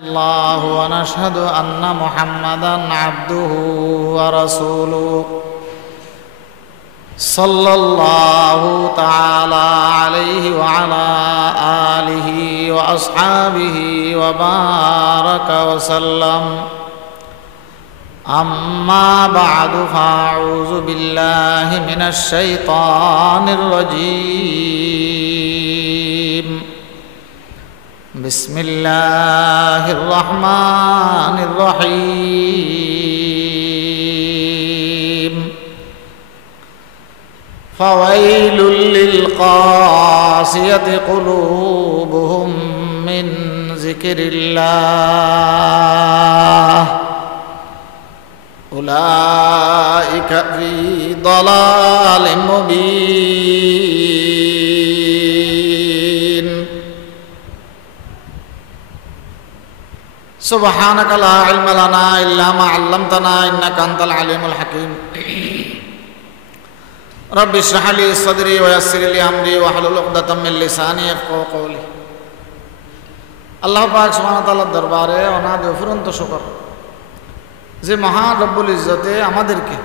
الله ونشهد أن محمدًا عبده ورسوله صلى الله تعالى عليه وعلى آله وأصحابه وبارك وسلم أما بعد فأعوذ بالله من الشيطان الرجيم بسم الله الرحمن الرحيم فويل للقاسية قلوبهم من ذكر الله أولئك في ضلال مبين سبحانك لا علم لنا إلا ما علمتنا إنك أنت العليم الحكيم رب اشرح لي صدري ويسر لي أمري واحلل عقدة من لساني يفقهوا قولي আল্লাহ পাক সুবহানাহু ওয়া তাআলার দরবারে অনাদি অফুরন্ত শুকর যে মহান রব্বুল ইজ্জতে আমাদেরকে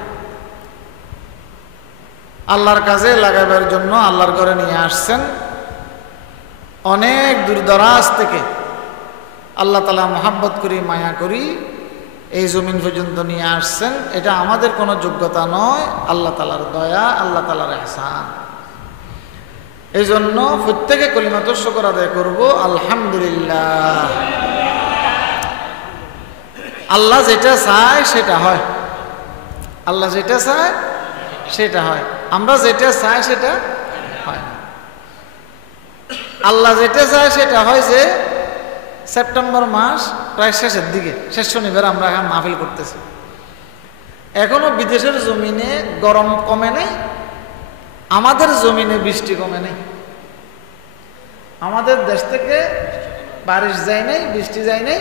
আল্লাহর কাজে লাগাবার জন্য আল্লাহর ঘরে নিয়ে আসছেন। অনেক দূরদরাজ থেকে আল্লাহ তাআলা মহব্বত করি মায়া করি এই জমিন পর্যন্ত নিয়ে আসছেন। এটা আমাদের কোনো যোগ্যতা নয়, আল্লাহ তাআলার দয়া, আল্লাহ তাআলার ইহসান। এই জন্য প্রত্যেকে কলিমাত শুকর আদায় করব আলহামদুলিল্লাহ। আল্লাহ যেটা চায় সেটা হয়, আল্লাহ যেটা চায় সেটা হয়, আমরা যেটা চাই সেটা হয় না। আল্লাহ যেটা চায় সেটা হয় যে সেপ্টেম্বর মাস প্রায় শেষের দিকে, শেষ শনিবার আমরা এখন মাহফিল করতেছি। এখনো বিদেশের জমিনে গরম কমে নাই, আমাদের জমিনে বৃষ্টি কমে নাই। আমাদের দেশ থেকে বারিশ যায় নাই, বৃষ্টি যায় নাই,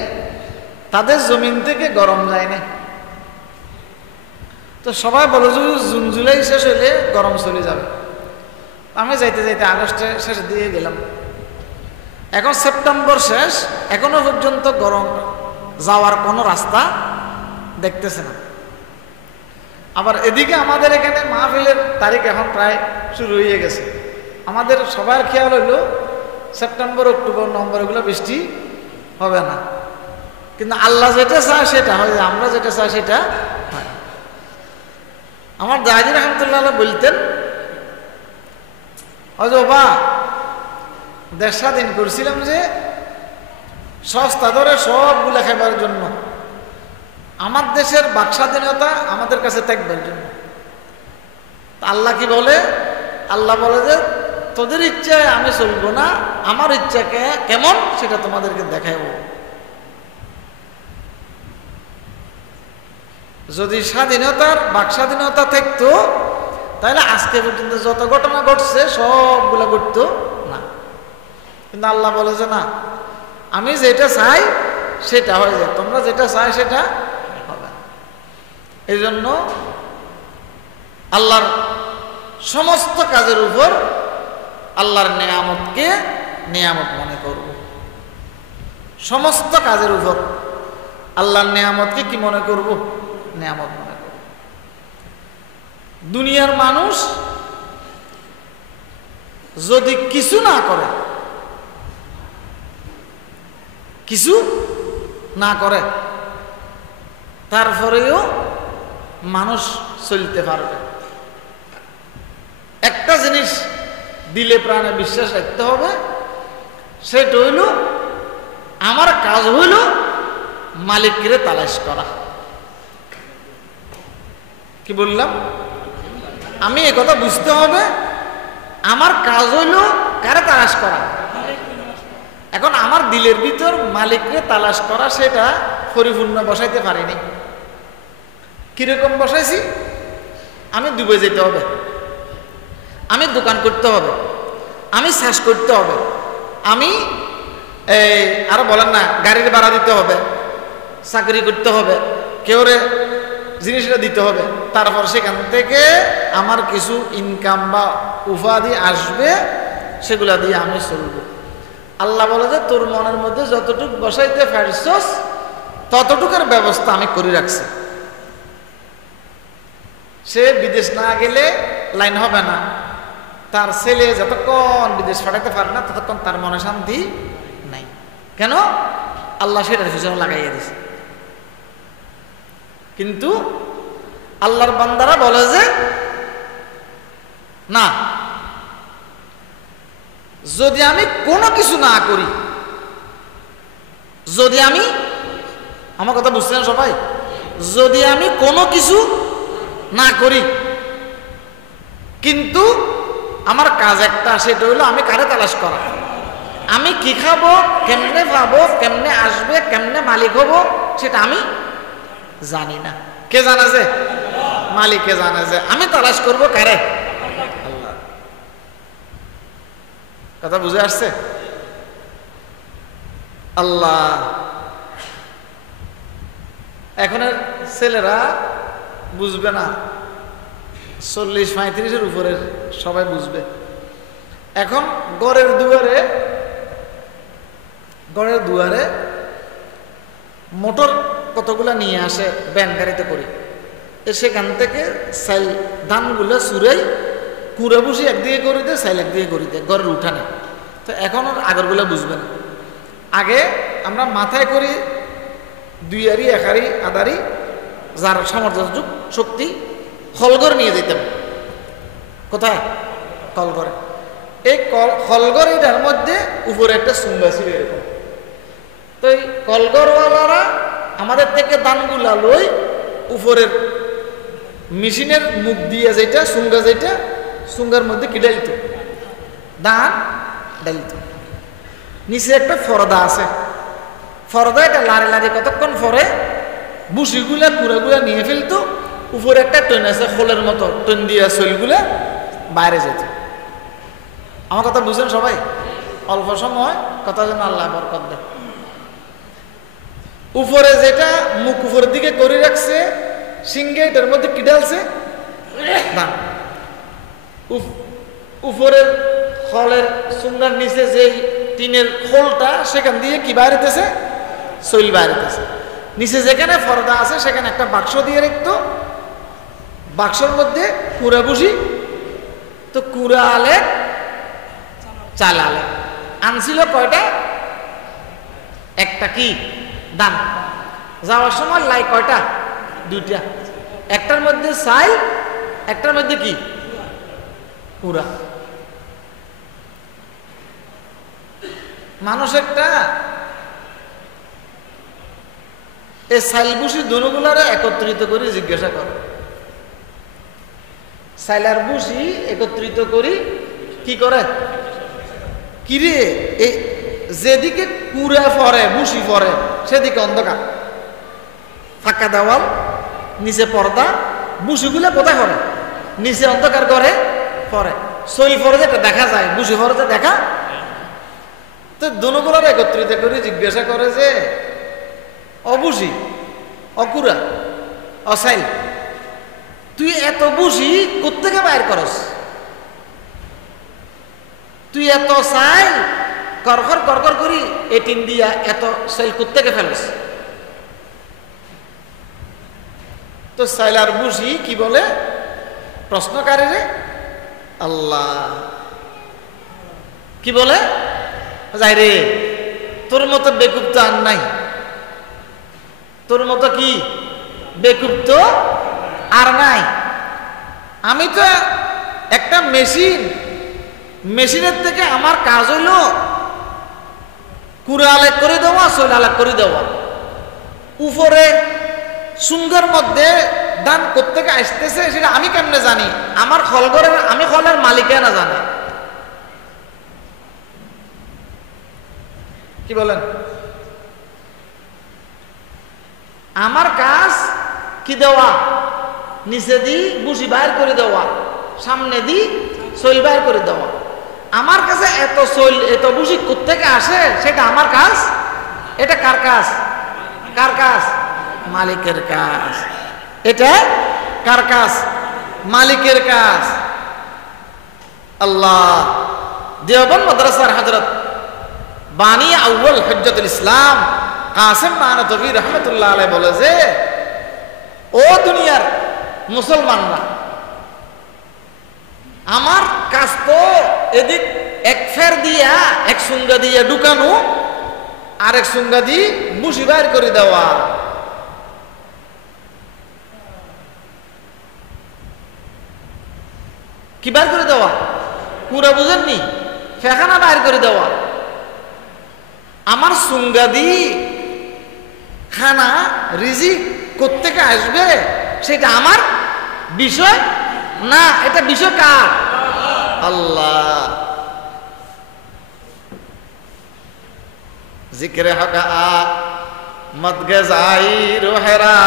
তাদের জমিন থেকে গরম যায় নাই। তো সবাই বলো যে জুন জুলাই শেষ হলে গরম চলে যাবে। আমি যাইতে যাইতে আগস্টে শেষের দিকে গেলাম, এখন সেপ্টেম্বর শেষ, এখনো পর্যন্ত গরম যাওয়ার কোনো রাস্তা দেখতেছে না। আবার এদিকে আমাদের এখানে মাহফিলের তারিখ এখন প্রায় শুরু হয়ে গেছে। আমাদের সবার খেয়াল হইলো সেপ্টেম্বর, অক্টোবর, নভেম্বর এগুলো বৃষ্টি হবে না, কিন্তু আল্লাহ যেটা চায় সেটা হয়, আমরা যেটা চাই সেটা হয়। আমার দাদি রহমতুল্লাহ বলতেন, বাবা দেশ স্বাধীন করছিলাম যে সস্তা ধরে সবগুলা খাইবার জন্য, আমার দেশের বাক স্বাধীনতা আমাদের কাছে থাকবার জন্য। আল্লাহ কি বলে? আল্লাহ বলে যে তোদের ইচ্ছায় আমি চলবো না, আমার ইচ্ছা কেমন সেটা তোমাদেরকে দেখাবো। যদি স্বাধীনতার বাক স্বাধীনতা থাকতো তাহলে আজকে পর্যন্ত যত ঘটনা ঘটছে সবগুলো ঘটতো না। কিন্তু আল্লাহ বলে যে না, আমি যেটা চাই সেটা হয়ে যায়, তোমরা যেটা চাই সেটা হবে। এই জন্য আল্লাহর সমস্ত কাজের উপর আল্লাহর নেয়ামতকে নেয়ামত মনে করব। সমস্ত কাজের উপর আল্লাহর নেয়ামতকে কি মনে করব? নেয়ামত মনে করব। দুনিয়ার মানুষ যদি কিছু না করে, কিছু না করে, তারপরেও মানুষ চলতে পারবে। একটা জিনিস দিলে প্রাণে বিশ্বাস রাখতে হবে, সেটা হইল আমার কাজ হইল মালিককে তালাশ করা। কি বললাম? আমি এ কথা বুঝতে হবে, আমার কাজ হইল কারে তালাশ করা। এখন আমার দিলের ভিতর মালিককে তালাশ করা সেটা পরিপূর্ণ বসাইতে পারিনি। কিরকম বসাইছি? আমি ডুবে যেতে হবে, আমি দোকান করতে হবে, আমি চাষ করতে হবে, আমি আরো বলেন না গাড়ির ভাড়া দিতে হবে, চাকরি করতে হবে, কেউরে জিনিসটা দিতে হবে, তারপর সেখান থেকে আমার কিছু ইনকাম বা উপাধি আসবে, সেগুলা দিয়ে আমি চলব। আল্লাহ বলে যে তোর মনের মধ্যে যতটুক বসাইতে পারছস ততটুকুর ব্যবস্থা আমি করে রাখছি। সে বিদেশ না গেলে লাইন হবে না, তার ছেলে যতক্ষণ বিদেশ পাঠাতে পারে না ততক্ষণ তার মনে শান্তি নাই। কেন? আল্লাহ সেটার পিছনে লাগাইয়া দিছে। কিন্তু আল্লাহর বান্দারা বলে যে না, যদি আমি কোনো কিছু না করি, যদি আমি, আমার কথা বুঝছেন সবাই, যদি আমি কোনো কিছু না করি কিন্তু আমার কাজ একটা, সেটা হলো আমি কারে তালাশ করা। আমি কি খাবো, কেমনে পাবো, কেমনে আসবে, কেমনে মালিক হব, সেটা আমি জানি না। কে জানে? যে মালিকে জানে। যে আমি তালাশ করব কারে? আল্লাহ। কথা বুঝে আসছে? আল্লাহ। এখনের ছেলেরা বুঝবে না, 40-35 উপরের সবাই বুঝবে। এখন ঘরের দুয়ারে মোটর কতগুলা নিয়ে আসে ভ্যান গাড়িতে করে, সেখান থেকে সাইল ধানগুলো চুরাই কুড়ে বসি একদিকে করে দেয়, সাইল একদিকে করে দেয় ঘরের উঠানে। তো এখন আর আগরগুলো বুঝবে না। আগে আমরা মাথায় করি 2 আড়ি 1 আড়ি আদারি, যার সামর্থ্য শক্তি খলঘর নিয়ে যেতাম। কোথায়? কলঘরে। এই খলঘর এটার মধ্যে উপরে একটা সুন্দর ছিল এরকম। তো এই কলঘরওয়ালারা আমাদের থেকে ধানগুলা লই উপরের মেশিনের মুখ দিয়ে, যেটা সুঙ্গা, যেটা সুঙ্গার মধ্যে কি ডালিত? ধান ডালিত। নিচে একটা ফরদা আছে, ফরদা এটা লারে লারে কতক্ষণ পরে বুসিগুলা কুড়াগুলা নিয়ে ফেলতো। উপরে একটা টন আছে খোলের মতো, টন দিয়া শৈলগুলা বাইরে যেত। আমার কথা বুঝেন সবাই? অল্প সময় কথা যেন আল্লাহ বরকত দেয়। উপরে যেটা মুখ উপরের দিকে করে রাখছে সিংহে, এটার মধ্যে কি ডালছে? ধান। উপরের খলের সুঙ্গার নিচে যে টিনের খোলটা, সেখান দিয়ে কি বাইরেতেছে? শৈল বাইরেতেছে। নিচে যেখানে ফরদা আছে সেখানে একটা বাক্স দিয়ে রাখতো, বাক্সর মধ্যে কুড়া বসি। তো কুড়া আলে চাল আলে আনছিল কয়টা? একটা কি দান। যাওয়ার সময় লাই কয়টা? 2টা। একটার মধ্যে চাল, একটার মধ্যে কি কুড়া। মানুষ একটা এই সাইলবুসি দুগুলারে একত্রিত করে জিজ্ঞাসা করে, সাইলার বুসি একত্রিত করি কি করে? কিরে এই যেদিকে কুড়া ফরে, বুসি ফরে, সেদিকে অন্ধকার, ফাঁকা দেওয়াল, নিচে পর্দা, বুসিগুলো কোথায় ফরে? নিচে অন্ধকার করে ফরে। শৈল ফরে যেটা দেখা যায়, বুসি ফরে যে দেখা। তো দুগুলার একত্রিত করে জিজ্ঞাসা করে যে অবুসি, অকুরা, অসাইল, তুই এত বুঝি কোত্থেকে বাইর করস? তুই এত সাইল করকর করকর করি এই টিন দিয়া এত সাইল কোত্থেকে ফেলস? তো সাইল আর বুঝি কি বলে প্রশ্নকারী রে? আল্লাহ কি বলে? যাই রে, তোর মতো বেকুব তো আর নাই, তোর মতো কি বেকুব তো আর নাই। আমি তো একটা মেশিন, মেশিনের থেকে আমার কাজ হইল কুড়া আলেক করে দেওয়া, শৈল আলেক করে দেওয়া। উপরে সুন্দর মধ্যে ধান কোত্থেকে আসতেছে সেটা আমি কেমনে জানি? আমার খলঘরের, আমি খলের মালিকেরা জানে। কি বলেন? আমার কাজ কি দেওয়া? নিচে দি বুসি বাইর করে দেওয়া, সামনে দি শৈল বাইর করে দেওয়া। আমার কাছে এত শৈল এত বুসি কোত্থেকে আসে সেটা আমার কাজ। এটা কার কাজ? কার কাজ? মালিকের কাজ। এটা কার কাজ? মালিকের কাজ। আল্লাহ। দেওবন্দ মাদ্রাসার হযরত বানী আউয়াল হুজ্জাতুল ইসলাম কাসেম নানতবী রাহমাতুল্লাহ আলাইহি বলে যে, ও দুনিয়ার মুসলমানরা, আমার কাজ তো এদিক এক ফের দিয়া এক সুঙ্গা দিয়ে ঢুকানো, আরেক সুঙ্গা দিয়ে বুঝি বাইর করে দেওয়া। কি বাইর করে দেওয়া? পুরা বুঝেননি? ফেখানা বাইর করে দেওয়া। আমার সুঙ্গা দি খানা রিজিক কোত্থেকে আসবে সেটা আমার বিষয় না, এটা বিষয় কার? আল্লাহ। জিক্রে হকা মদ গজাই রোহেরা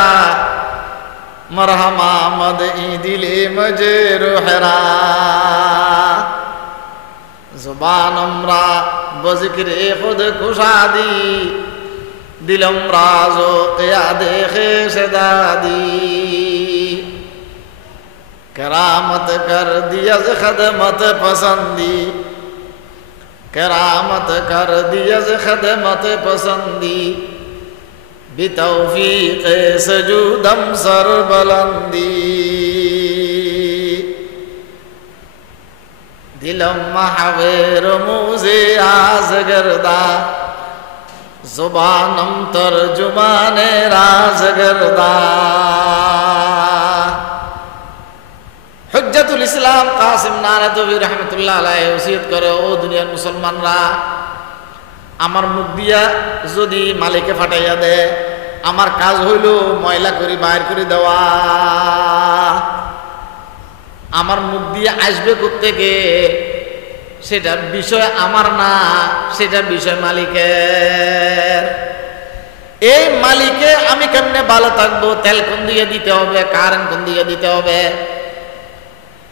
মরহমা মদ ই দিলে মজে রোহেরা जुबान हमरा बज़िक्रे खुद कुशादी दिलम राजो क़यादे ख़ेशदादी करामत कर दियज खदमत पसंदी करामत कर दियज खदमत पसंदी बितौफ़ीक़ सजूदम सर बुलंदी दिलम महवेर मुझे आज गर्दा जुबानम तर्जुमाने राज गर्दा। হুজ্জাতুল ইসলাম কাসেম নানতবী রাহমাতুল্লাহ আলাইহি ওসিয়ত করে, ও দুনিয়ার মুসলমানরা, আমার মুখ দিয়া যদি মালিকে ফাটাইয়া দে, আমার কাজ হইল ময়লা করে বাইর করে দেওয়া। আমার মুখ দিয়ে আসবে কোত্থেকে সেটা বিষয় আমার না, সেটা বিষয় মালিকের। এই মালিকে আমি কেমনে ভালো থাকবো, তেল কোন দিয়ে দিতে হবে, কারেন্ট কোন দিয়ে দিতে হবে,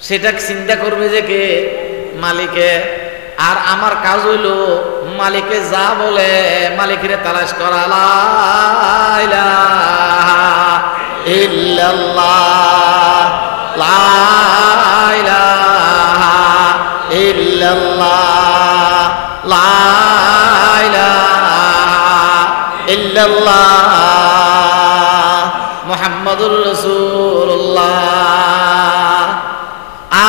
সেটা চিন্তা করবে যে কে? মালিকে। আর আমার কাজ হইল মালিকে যা বলে মালিকের তালাশ করা। লা ইলাহা ইল্লাল্লাহ, লা ইলাহা ইল্লাল্লাহ, লা ইলাহা ইল্লাল্লাহ মুহাম্মাদুর রাসূলুল্লাহ।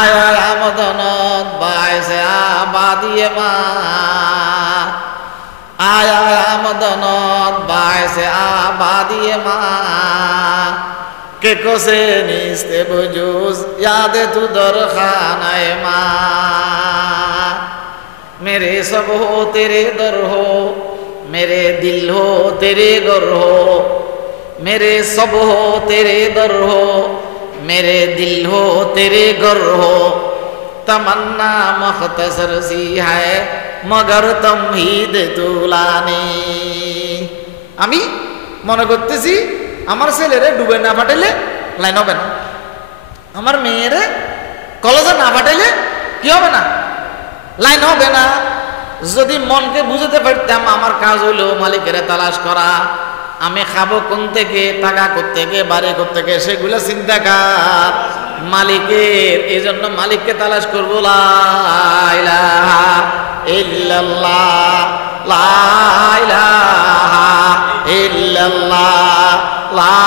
আয়া মদনত বাইসে আবাদিয়ে মা, আয়া মদনত বাইসে আবাদিয়ে মা के कोसे निस्ते बुजूज याद तू दर खानाए माँ। मेरे सब हो तेरे दर हो, मेरे दिल हो तेरे घर हो, मेरे सब हो तेरे दर हो, मेरे दिल हो तेरे घर हो। तमन्ना मुख्तसर सी है मगर तमहीद तुलानी। আমি মনে করতেছি আমার ছেলেরে ডুবে না ফাটাইলে লাইন হবে না, আমার মেয়েরে কলেজে না ফাটাইলে কি হবে না, লাইন হবে না। যদি মনকে বুঝাতে পারতাম আমার কাজ হইলো মালিকের তালাশ করা, আমি খাবো কোন থেকে, টাকা কোথা থেকে, বাড়ি কোথা থেকে, সেগুলো চিন্তা কার? মালিকের। এই জন্য মালিককে তালাশ করবো। লা ইলাহা ইল্লাল্লাহ, লা ইলাহা ইল্লাল্লাহ, লা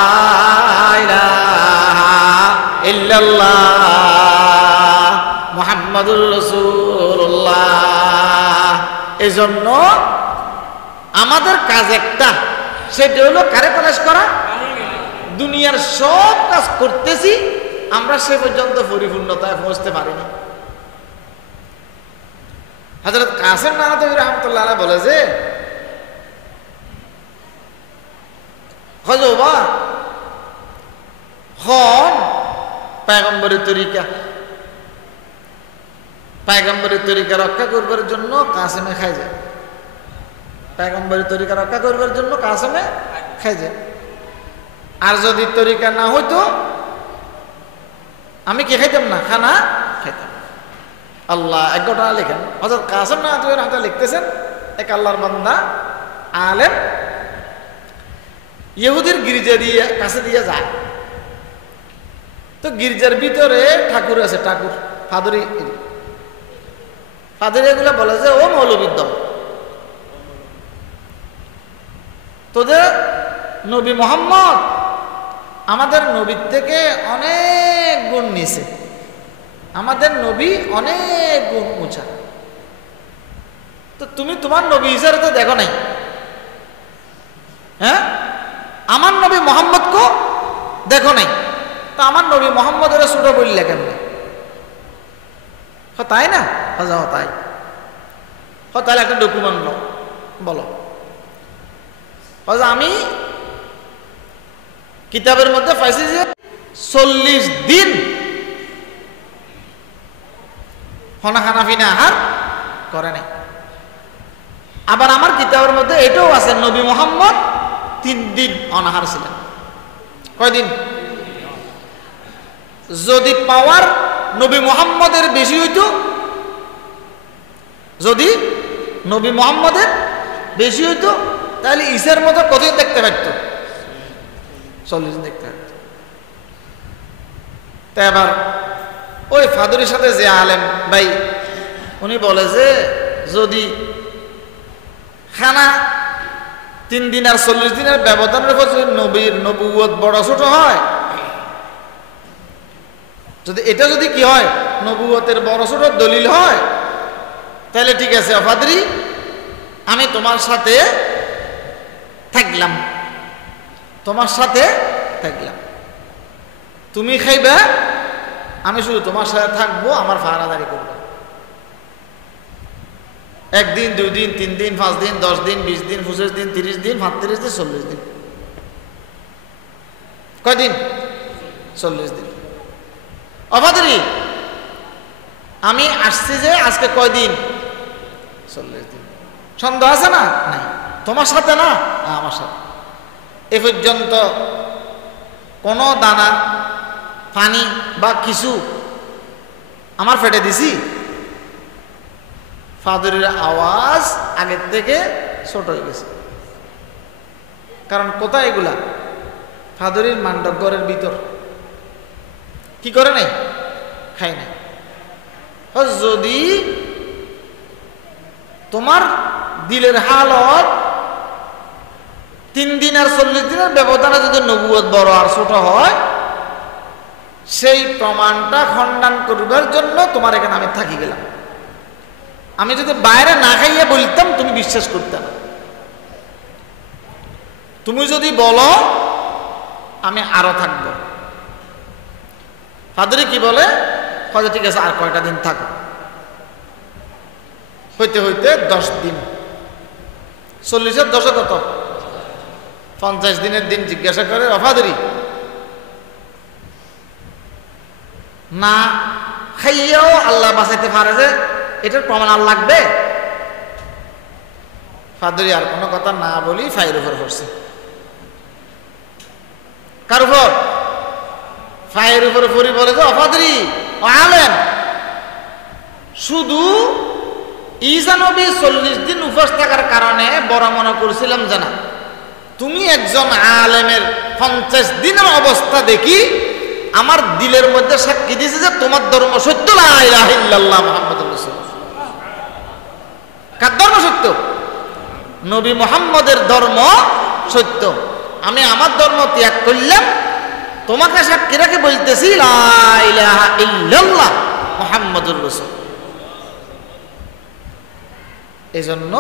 ইলাহা ইল্লাল্লাহ মুহাম্মাদুর রাসূলুল্লাহ। এজন্য আমাদের কাজ একটা, সেটা হলো কারে তালাশ করা? দুনিয়ার সব কাজ করতেছি, আমরা সে পর্যন্ত পরিপূর্ণতায় পৌঁছতে পারিনি। হযরত কাসেম নানতবী রাহমাতুল্লাহ আলাইহি বলে যে, হযবা হন পয়গম্বরের তরিকা, পয়গম্বরের তরিকা রক্ষা করবার জন্য কাসেমে খাই যায়, পয়গম্বরের তরিকা রক্ষা করবার জন্য কাসেমে খাই যায়। আর যদি তরিকা না হইতো আমি কি খাইতাম না, খানা খাইতাম। আল্লাহ এক ঘটনা লেখেন, হযরত কাসেম নানতবী রাহমাতুল্লাহ লিখতেছেন, এক আল্লাহর বান্দা আলেম ইহুদির গির্জা দিয়ে কাছে দিয়ে যায়। তো গির্জার ভিতরে ঠাকুর আছে, ঠাকুর ফাদরি, ফাদরি এগুলো বলে যে ও মৌলবীর দল, তোদের নবী মুহাম্মদ আমাদের নবীর থেকে অনেক গুণ নিছে, আমাদের নবী অনেক গুণ উঁচা, তো তুমি তোমার নবী হিসেবে তো দেখো নাই। হ্যাঁ, আমার নবী মোহাম্মদকে দেখো নাই, তা আমার নবী মোহাম্মদের ছোট বললে কেমনে? তাই না? যাও তাই, তাহলে একটা ডকুমেন্ট বলো। আমি কিতাবের মধ্যে পাইছি যে 40 দিন হানাফিনা আহার করে নাই। আবার আমার কিতাবের মধ্যে এটাও আছে নবী মুহাম্মদ 3 দিন অনাহার ছিলেন। কয়দিন? যদি পাওয়ার নবী মুহাম্মদের বেশি হইতো, যদি নবী মুহাম্মদের বেশি হইতো, তাহলে ঈসার মতো কতদিন দেখতে পারত? 40 দিন দেখতে পারত। তাই আবার ওই ফাদুরির সাথে যে আলেম ভাই, উনি বলে যে যদি খানা 3 দিন আর 40 দিনের ব্যবধানের উপর যদি নবীর নবুয়ত বড় ছোট হয়, যদি এটা যদি কি হয় নবুয়তের বড় ছোট দলিল হয়, তাহলে ঠিক আছে ফাদরি, আমি তোমার সাথে থাকলাম, তোমার সাথে থাকলাম, তুমি খাইবা, আমি শুধু তোমার সাথে থাকবো, আমার ফাহারাদারি করবো। 1 দিন 2 দিন 3 দিন 5 দিন 10 দিন 20 দিন 25 দিন 30 দিন 35 দিন 40 দিন। কয়দিন? 40 দিন। অবাদরি, আমি আসছি যে আজকে কয়দিন? 40 দিন। সন্দেহ আছে না? নাই। তোমার সাথে না? আমার সাথে। এ পর্যন্ত কোনো দানা পানি বা কিছু আমার পেটে দিছি? ফাদুরের আওয়াজ আগের থেকে ছোট হয়ে গেছে। কারণ কোথায় এগুলা? ফাদুরির মান্ডবঘরের ভিতর। কি করে নাই? খাই নাই। যদি তোমার দিলের হালত 3 দিন আর 40 দিনের ব্যবধানে যদি নবুয়ত বড় আর ছোট হয়, সেই প্রমাণটা খণ্ডন করবার জন্য তোমার এখানে আমি থাকি গেলাম। আমি যদি বাইরে না খাইয়ে বলতাম তুমি বিশ্বাস করতে না। তুমি যদি বলো আমি আরো থাকবো। ফাদরি কি বলে? হয়তো ঠিক আছে আর কয়টা দিন থাকো। হইতে হইতে 10 দিন। 40 আর 10 কত? 50 দিনের দিন জিজ্ঞাসা করে ফাদরি, না খাইয়েও আল্লাহ বাঁচাইতে পারে যে এটার প্রমাণ আর লাগবে? ফাদরি আর কোনো কথা না বলি ফাইয়ের উপর পড়ছে। কার উপর? ফাইয়ের উপর পড়ি বলে যে ফাদরি আলেম, শুধু ঈসা নবী 40 দিন উপবাস থাকার কারণে বড় মনে করছিলাম জানা, তুমি একজন আলেমের 50 দিনের অবস্থা দেখি আমার দিলের মধ্যে সাক্ষী দিয়েছে যে তোমার ধর্ম সত্য, লা ইলাহা ইল্লাল্লাহ মুহাম্মাদুর রাসূলুল্লাহ। কার ধর্ম সত্য? নবী মুহাম্মদের ধর্ম সত্য। আমি আমার ধর্ম ত্যাগ করলাম, তোমাকে সাক্ষী রেখে বলতেছি লা ইলাহা ইল্লাল্লাহ মুহাম্মাদুর রাসূল। এই জন্য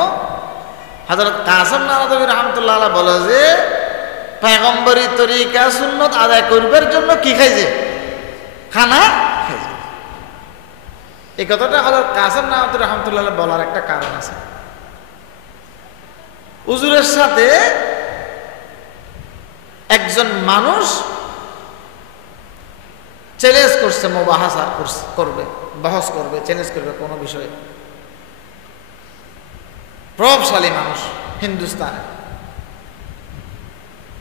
হযরত কাসেম নানবী রাহমাতুল্লাহ আলাইহি বলে যে পয়গম্বরী তরিকা সুন্নত আদায় করবার জন্য কি খাইছে? খানা খাইছে। এই কথাটা হযরত কাসেম নানবী রাহমাতুল্লাহ আলাইহি বলার একটা কারণ আছে। হুজুরের সাথে একজন মানুষ চ্যালেঞ্জ করছে, মুবাহাসা করবে, বহস করবে, চ্যালেঞ্জ করবে কোনো বিষয়ে। প্রভাবশালী মানুষ হিন্দুস্তানে।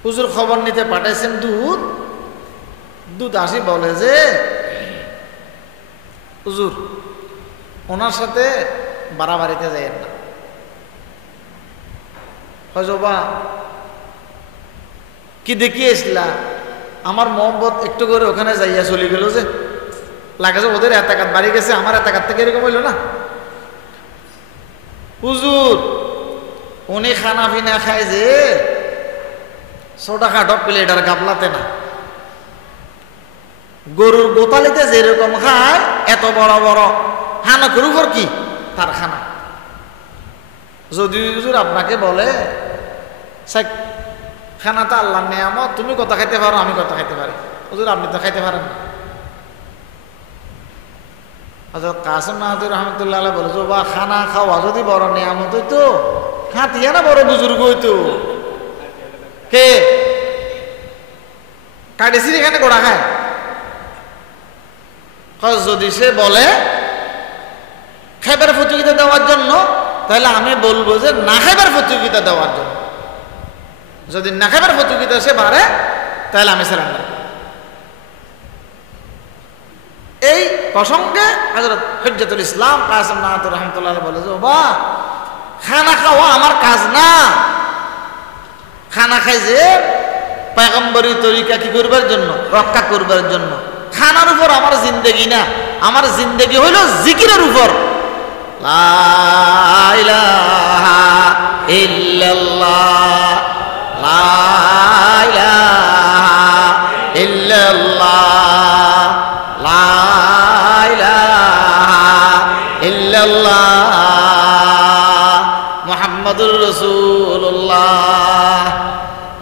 হুজুর খবর নিতে পাঠাইছেন দুধ আসি বলে যে হুজুর ওনার সাথে বাড়াবাড়িতে যাইয়েন না। হজবা কি দেখিয়েছিলা? আমার মোহাম্মত একটু করে ওখানে যাইয়া চলে গেল যে, লাগে যে ওদের এতাকাত বাড়ি গেছে, আমার এতাকাত থেকে এরকম হইল না। হুজুর উনি খানা পিনা খায় যে ছোটখাটো প্লেটার গাবলাতে না, গরুর গোতালিতে যেরকম খায় এত বড় বড় হানকের উপর কি তার খানা। যদি হুজুর আপনাকে বলে খানা তো আল্লাহর নেয়ামত, তুমি কত খাইতে পারো আমি কত খাইতে পারি, হুজুর আপনি তো খাইতে পারেন না। হযরত কাসিম মাহমুদ রহমতুল্লাহ আলাইহি বলে, বা খানা খাওয়া যদি বড় নেয়ামত হইতো, খাতিয়া না বড় বুজুর্গ হইতো। কে কাটিসির এখানে গোড়া খায়? যদি সে বলে খাইবার প্রতিযোগিতা দেওয়ার জন্য, তাহলে আমি বলবো যে না খাইবার প্রতিযোগিতা দেওয়ার জন্য। যদি না খাইবার প্রতিযোগিতা সে পারে তাহলে আমি সারেন্ডার। এই প্রসঙ্গে হযরত হুজ্জাতুল ইসলাম কাসিম মাহমুদ রহমতুল্লাহ বলে যে বা খানা খাওয়া আমার কাজ না, খানা খাই যে পয়গম্বরী তরিকা কি করবার জন্য, রক্ষা করবার জন্য। খানার উপর আমার জিন্দেগি না, আমার জিন্দেগি হইল জিকিরের উপর। লা ইলাহা ইল্লাল্লাহ, লা ইলাহা ইল্লাল্লাহ, লা ইলাহা ইল্লাল্লাহ, মুহাম্মাদুর রাসূলুল্লাহ।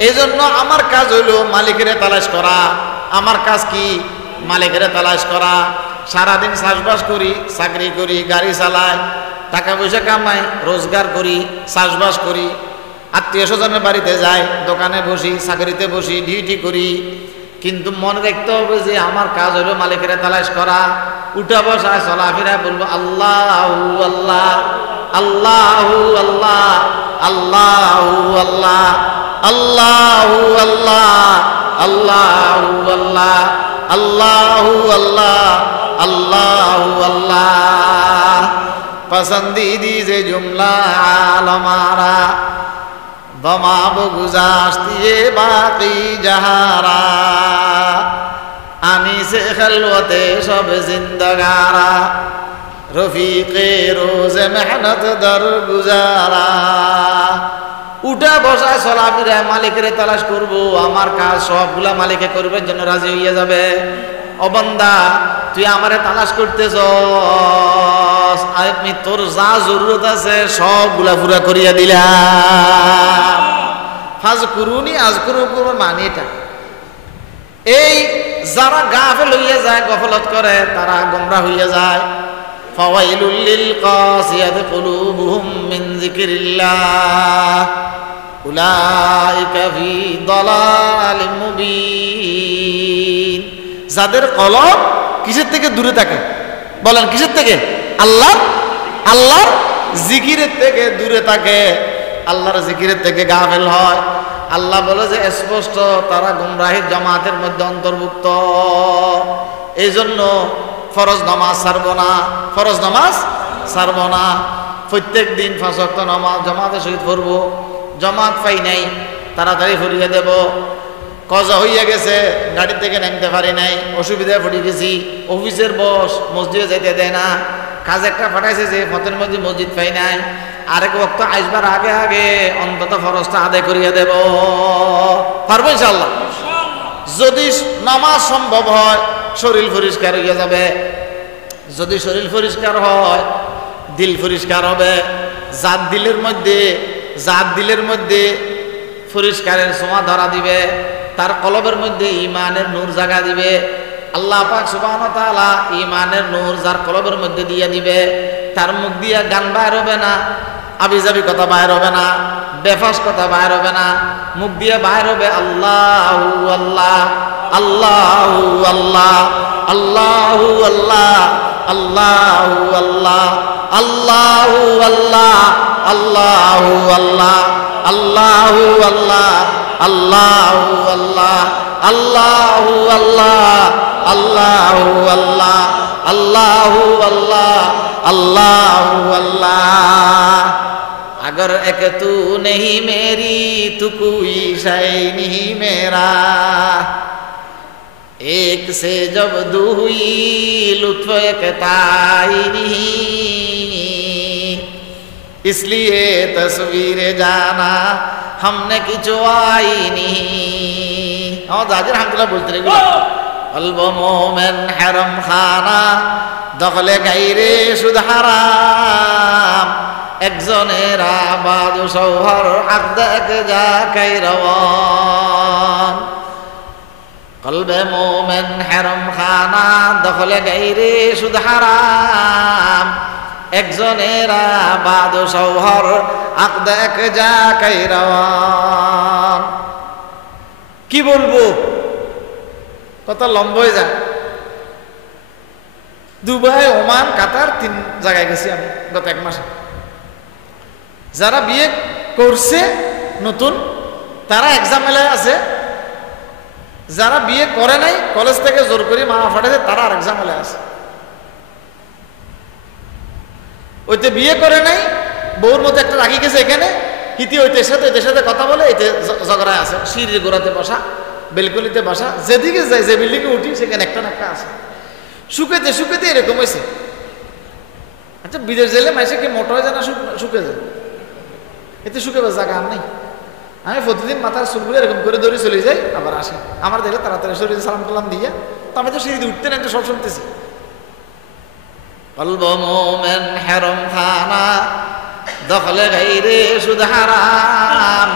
এই জন্য আমার কাজ হইল মালিকের তালাশ করা। আমার কাজ কি? মালিকের তালাশ করা। সারাদিন চাষবাস করি, চাকরি করি, গাড়ি চালাই, টাকা পয়সা কামাই, রোজগার করি, চাষবাস করি, আত্মীয় স্বজনের বাড়িতে যাই, দোকানে বসি, চাকরিতে বসি, ডিউটি করি। কিন্তু মনে রাখতে হবে যে আমার কাজ হলো মালিকের তালাশ করা। উঠা বসায় চলাফেরা বলবো আল্লাহু আল্লাহ, আল্লাহু আল্লাহ, আল্লাহু আল্লাহ, আল্লাহু আল্লাহ, আল্লাহু আল্লাহ, আল্লাহু আল্লাহ, আল্লাহু আল্লাহ। পসন্দीदी से जुमला आलमारा दमाब गुजारती बाकी जहारा आनी से खलवते सब जिंदगारा रफीके रोज मेहनत दर गुजारा। উঠা বসায় চলাফেরা মালিকের তালাশ করব। আমার কাজ সবগুলা মালিকে করবার জন্য রাজি হইয়া যাবে। ও বান্দা, তুই আমারে তালাশ করতেছস, আমি তোর যা জরুরত আছে সবগুলা পুরা করিয়া দিলাম। ফাজকুরুনি আযকুরুকুম মানে এটা। এই যারা গাফেল হইয়া যায়, গফলত করে, তারা গোমরা হইয়া যায়। ফাওয়াইলুল লিল কাসিয়াতি কুলুবুহুম মিন যিকরিল্লাহ উলাইকা ফি দালালিম মুবিন। যাদের কলব কিসের থেকে দূরে থাকে? বলেন কিসের থেকে? আল্লাহর জিকিরের থেকে দূরে থাকে, আল্লাহর জিকিরের থেকে গাফেল হয়। আল্লাহ বলে যে স্পষ্ট তারা গুমরাহির জামাতের মধ্যে অন্তর্ভুক্ত। এই জন্য ফরজ নামাজ ছাড়বো না, ফরজ নামাজ ছাড়বো না। প্রত্যেক দিন 5 ওয়াক্ত নামাজ জামাতের সহিত পড়বো। জামাত পাই নাই, তাড়াতাড়ি ফুরিয়ে দেব। কজা হইয়া গেছে, গাড়ি থেকে নামতে পারি নাই, অসুবিধায় পড়ে গেছি, অফিসের বস মসজিদে যেতে দেয় না, কাজ একটা পাঠাইছে যে পথের মধ্যে মসজিদ পাই নাই, আরেক ওয়াক্ত আসবার আগে আগে অন্তত ফরজটা আদায় করিয়া দেব। পারবো ইনশাআল্লাহ। যদি নামাজ সম্ভব হয়, শরীর পরিষ্কার হইয়া যাবে। যদি শরীর পরিষ্কার হয়, দিল পরিষ্কার হবে। জাত দিলের মধ্যে পরিষ্কারের ছোঁয়া ধরা দিবে, তার কলবের মধ্যে ইমানের নূর জাগা দিবে। আল্লাহ পাক সুবহানাহু ওয়া তাআলা ইমানের নূর যার কলবের মধ্যে দিয়ে দিবে, তার মুখ দিয়ে গান বাইর হবে না, আবিজাবি কথা বাইর হবে না, বেফাস কথা বাইর হবে না। মুখ দিয়ে বাইর হবে আল্লাহু আল্লাহ, আল্লাহু আল্লাহ, আল্লাহু আল্লাহ, আল্লাহু আল্লাহ, আল্লাহু আল্লাহ, আল্লাহু আল্লাহ, আল্লাহু আল্লাহ, আল্লাহু আল্লাহ, আল্লাহু আল্লাহ, আল্লাহু আল্লাহ, আল্লাহু আল্লাহ, আল্লাহু আল্লাহ। अगर एक तू नहीं मेरी तो कोई शय नहीं मेरा, एक से जब दो हुई लुत्फ एक ताई नहीं, इसलिए तस्वीर जाना हमने কিছু আইনি আমার জাজির আলহামদুলিল্লাহ বলতে রেগুলো কলব মোমেন হারাম খানা দখলে গাইরে সুদ হারাম একজনের আবাদ সৌহর আকদ এক যা কাইরওয়ান কলবে মোমেন হারাম খানা দখলে গাইরে সুদ হারাম একজনের আবাদ সৌহর আকদ এক যা কাইরওয়ান কি বলবো কত লম্বা হয়ে যায় দুবাই ওমান কাতার 3 জায়গায় গেছি আমি গত 1 মাসে যারা বিয়ে করছে নতুন তারা এক্সামে আছে যারা বিয়ে করে নাই কলেজ থেকে জোর করে মা ফাটাছে তারা আর এক্সামে আছে ওইতে বিয়ে করে নাই বউর মতো একটা রাখি গেছে এখানে হিতি ওইতের সাথে কথা বলে এতে ঝগড়ায় আছে সিঁড়ির গোড়াতে বসা বেলকনিতে বসা যেদিকে যাই যে বিল্ডিংয়ে উঠি সেখানে একটা না একটা আছে শুকেতে এরকম হয়েছে আচ্ছা বিদেশ গেলে মাইসে কি মোটা হয়ে যায় না শুকে যায় এতে শুকাবার জায়গা আর নেই আমি প্রতিদিন মাথার চুলগুলো এরকম করে ধরে চলে যাই আবার আসি আমার দেখলে তাড়াতাড়ি শরীরে সালাম টালাম দিয়ে তো আমি তো সিঁড়িতে উঠতে না সব শুনতেছি কলব মোমেন হারাম খানা দখলে গাইরে সুদ হারাম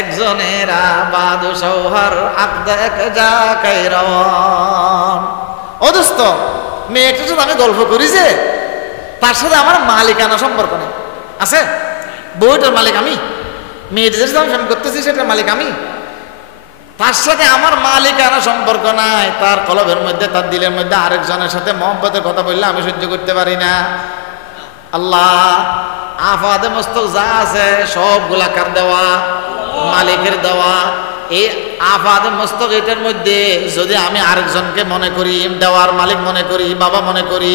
একজনের আবাদ সৌহর আকদ এক যা কাইরওয়ান ও দোস্ত মেয়েটার সাথে আমি গল্প করি যে তার সাথে আমার মালিকানা সম্পর্ক নেই আছে বউটার মালিক আমি মেয়েটার সাথে আমি প্রেম করতেছি সেটার মালিক আমি তার সাথে আমার মালিকানা সম্পর্ক নাই তার কলবের মধ্যে তার দিলের মধ্যে আরেকজনের সাথে মহব্বতের কথা বললে আমি সহ্য করতে পারি না আল্লাহ আফাদে মস্তক যা আছে সবগুলা কার দেওয়া মালিকের দেওয়া এই আফাদে মস্তক এটার মধ্যে যদি আমি আরেকজনকে মনে করি দেওয়ার মালিক মনে করি বাবা মনে করি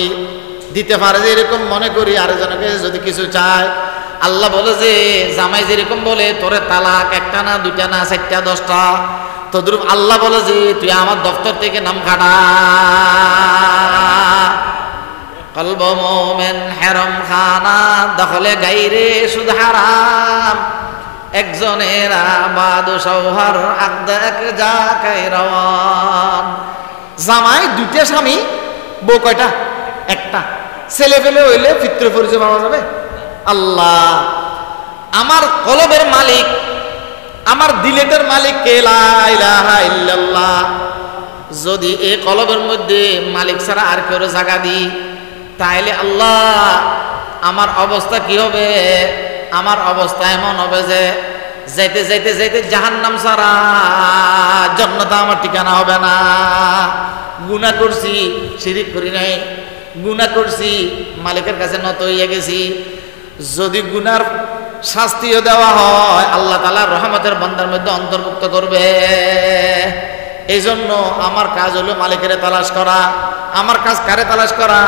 দিতে পারে যে এরকম মনে করি আরেকজনকে যদি কিছু চায় আল্লাহ বলে যে জামাই যেরকম বলে তোরে তালাক 1টা না 2টা না 4টা 10টা তদ্রুপ আল্লাহ বলে যে তুই আমার দপ্তর থেকে নাম কাটা কলব মোমেন হারাম খানা দখলে গাইরে সুদ হারাম একজনের আবাদ সৌহর আকদ এক যা কাইরওয়ান জামাই 2টা স্বামী বউ কয়টা 1টা ছেলে ফেলে হইলে পিতৃ পরিচয় পাওয়া যাবে আল্লাহ আমার কলবের মালিক আমার দিলের মালিক কে লা ইলাহা ইল্লাল্লাহ যদি এই কলবের মধ্যে মালিক ছাড়া আর কেউ জায়গা দিই তাইলে আল্লাহ আমার অবস্থা কি হবে আমার অবস্থা এমন হবে যে যাইতে যাইতে যাইতে জাহান্নাম ছাড়া জান্নাত আমার ঠিকানা হবে না গুনাহ করছি শিরিক করি নাই গুনাহ করছি মালিকের কাছে নত হইয়া গেছি যদি গুনার শাস্তিও দেওয়া হয় আল্লাহ তাআলার রহমতের বান্দার মধ্যে অন্তর্ভুক্ত করবে এই জন্য আমার কাজ হলো মালিকের তালাশ করা আমার কাজ কারে তালাশ করা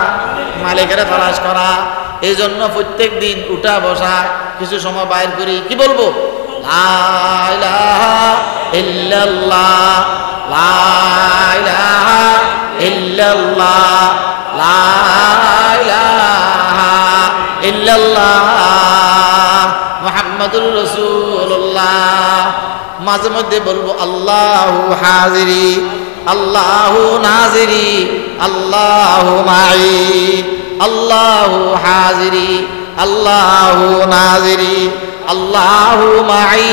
মালিকের তালাশ করা এই জন্য প্রত্যেক দিন উঠা বসা কিছু সময় বাইর করি কি বলবো লা ইলাহা ইল্লাল্লাহ লা ইলাহা ইল্লাল্লাহ লা ইলাহা ইল্লাল্লাহ মুহাম্মাদুর রাসূলুল্লাহ মাঝে মধ্যে বলবো আল্লাহু হাজিরি আল্লাহু নাজিরি আল্লাহু মাই আল্লাহু হাজিরি আল্লাহু নাজিরি আল্লাহু মাই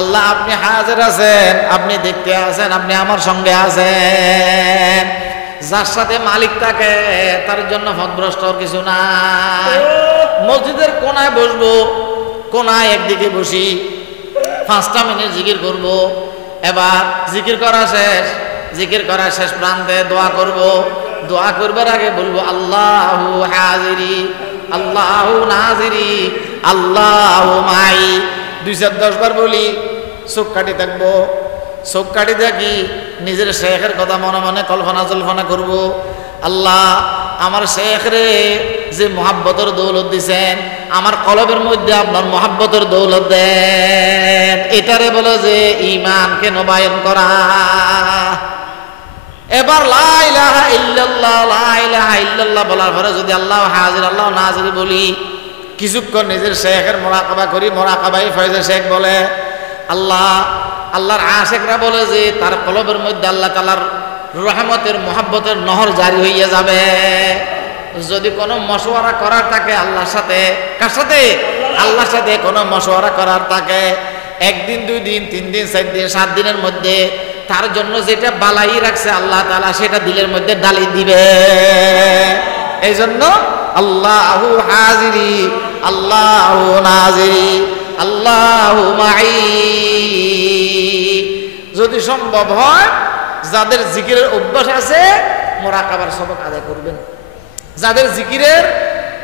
আল্লাহ আপনি হাজির আছেন আপনি দেখতে আছেন আপনি আমার সঙ্গে আছেন যার সাথে মালিক থাকে তার জন্য পথভ্রষ্ট কিছু নাই মসজিদের কোনায় বসবো কোনায় একদিকে বসি 5টা মিনিট জিকির করব এবার জিকির করা শেষ প্রান্তে দোয়া করব দোয়া করবার আগে বলবো আল্লাহু হাজিরি আল্লাহু নাজিরি আল্লাহু মাই 210 বার বলি চোখ কাটি থাকবো চোখ কাটি থাকি নিজের শেখের কথা মনে মনে কল্পনা করব আল্লাহ আমার শেখ রে যে মোহাব্বতের দৌলত দিছেন আমার কলবের মধ্যে আপনার মোহাব্বতের দৌলত দেন এটারে বলে যে ঈমানকে নবায়ন করা এবার লা ইলাহা ইল্লাল্লাহ বলার পরে যদি আল্লাহ হাজির আল্লাহ নাজির বলি কিছুক্ষণ নিজের শেখের মোরাকাবা করি। মোরাকাবাই ফয়জে শেখ বলে আল্লাহর আশেকরা বলে যে তার কলবের মধ্যে আল্লাহ তাআলার রহমতের মহব্বতের নহর জারি হইয়া যাবে। যদি কোনো মশওয়ারা করার থাকে আল্লাহর সাথে, কার সাথে? আল্লাহর সাথে কোনো মশওয়ারা করার থাকে, 1 দিন 2 দিন 3 দিন 4 দিন 7 দিনের মধ্যে তার জন্য যেটা বালাই রাখছে আল্লাহ তাআলা সেটা দিলের মধ্যে ডালি দিবে। এই জন্য আল্লাহু হাজিরি আল্লাহু নাজিরি আল্লাহু মাই। যদি সম্ভব হয় যাদের জিকিরের অভ্যাস আছে মোরাকাবার সবক আদায় করবেন। যাদের জিকিরের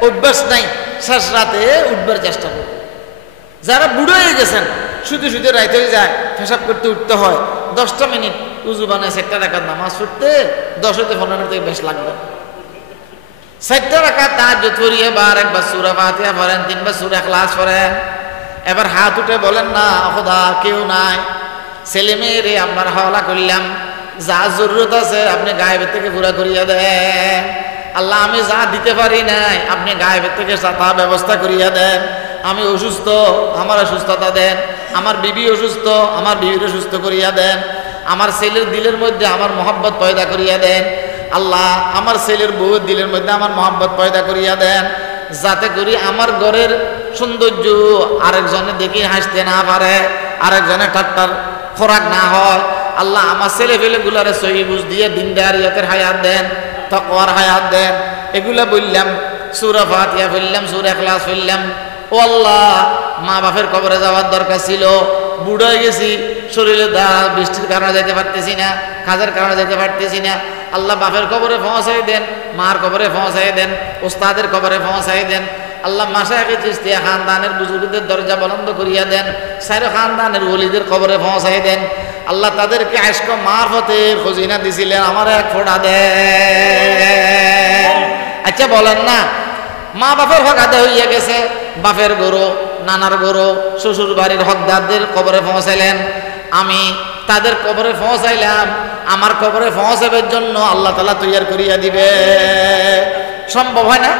অভ্যাস নাই শেষ রাতে উঠবার চেষ্টা করবেন। যারা বুড়ো হয়ে গেছেন শুধু শুধু রাইতে যায় পেশাব করতে উঠতে হয়, 10টা মিনিট উজু বানায় 4টা রাকাত নামাজ পড়তে 10-15 মিনিট থেকে বেশ লাগবে। 4টা রাকাত তাহাজ্জুদ পড়িয়ে একবার সূরা ফাতিহা পড়েন, 3বার সূরা ইখলাস পড়েন। এবার হাত উঠে বলেন না খোদা কেউ নাই, ছেলে মেয়েরে আপনার হাওলা করলাম, যা জরুরত আছে আপনি গায়েবের থেকে পুরা করিয়া দেন। আল্লাহ আমি যা দিতে পারি নাই আপনি গায়েবের থেকে তা ব্যবস্থা করিয়া দেন। আমি অসুস্থ, আমার অসুস্থতা দেন। আমার বিবি অসুস্থ, আমার বিবির সুস্থ করিয়া দেন। আমার ছেলের দিলের মধ্যে আমার মহব্বত পয়দা করিয়া দেন। আল্লাহ আমার ছেলের বউয়ের দিলের মধ্যে আমার মহব্বত পয়দা করিয়া দেন, যাতে করি আমার ঘরের সৌন্দর্য আরেকজনে দেখি হাসতে না পারে, আরেকজনে ঠাট্টার খোরাক না হয়। আল্লাহ আমার ছেলে ফেলে গুলারে সহি বুঝ দিয়ে দিনদারিয়াতের হায়াত দেন, তাকওয়ার হায়াত দেন। এগুলা বললাম, সূরা ফাতিহা বললাম, সূরা ইখলাস বললাম। ও আল্লাহ মা বাপের কবরে যাওয়ার দরকার ছিল, বুড়ো হয়ে গেছি, শরীরে বৃষ্টির কারণে যাইতে পারতেছি না, কাজের কারণে যাইতে পারতেছি না। আল্লাহ বাপের কবরে পৌঁছাই দেন, মার কবরে পৌঁছাই দেন, ওস্তাদের কবরে পৌঁছাই দেন। আল্লাহ মাশায়েখে চিশতিয়া খানদানের বুজুর্গদের দরজা বলন্দ করিয়া দেন, সাইর খানদানের ওলিদের কবরে পৌঁছাই দেন। আল্লাহ তাদেরকে আশক মারফতের খজিনা দিছিলেন, আমার এক ফোঁটা দেন। আচ্ছা বলেন না, মা বাপের হক আদায় হইয়া গেছে, বাপের গরু, নানার গরু, শ্বশুর বাড়ির হকদারদের কবরে পৌঁছাইলেন, আমি তাদের কবরে পৌঁছাইলাম, আমার কবরে পৌঁছাবার জন্য আল্লাহ তাআলা তৈয়ার করিয়া দিবে। সম্ভব হয় না?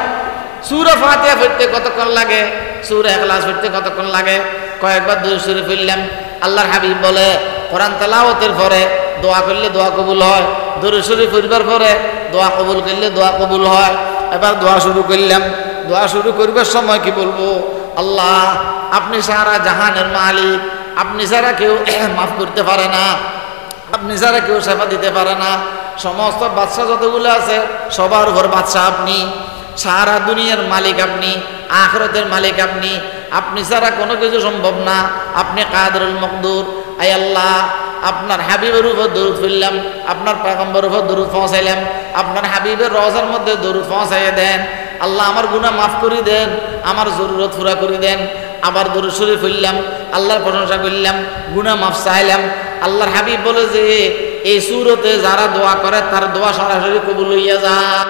সূরা ফাতিহা পড়তে কতক্ষণ লাগে, সূরা ইখলাস পড়তে কতক্ষণ লাগে? কয়েকবার দুরূদ শরীফ পড়লাম। আল্লাহর হাবিব বলে কোরআন তেলাওয়াতের পরে দোয়া করলে দোয়া কবুল হয়, দুরূদ শরীফ পড়বার পরে দোয়া কবুল করলে দোয়া কবুল হয়। এবার দোয়া শুরু করলাম। দোয়া শুরু করবার সময় কি বলবো? আল্লাহ আপনি সারা জাহানের মালিক, আপনি ছাড়া কেউ মাফ করতে পারে না, আপনি ছাড়া কেউ সেবা দিতে পারে না। সমস্ত বাদশা যতগুলো আছে সবার উপর বাদশা আপনি, সারা দুনিয়ার মালিক আপনি, আখিরাতের মালিক আপনি, আপনি ছাড়া কোনো কিছু সম্ভব না, আপনি কাদিরুল মকদুর। আয় আল্লাহ আপনার হাবিবের উপর দরুদ পড়লাম, আপনার পয়গম্বরের উপর দরুদ পৌঁছাইলাম, আপনার হাবিবের রওজার মধ্যে দরুদ পৌঁছাইয়া দেন। আল্লাহ আমার গুনাহ মাফ করে দেন, আমার জরুরত পুরা করে দেন। আবার দরুদ শরীফ পড়লাম, আল্লাহর প্রশংসা করলাম, গুনাহ মাফ চাইলাম। আল্লাহর হাবিব বলে যে এই সূরতে যারা দোয়া করে তার দোয়া সরাসরি কবুল হইয়া যায়।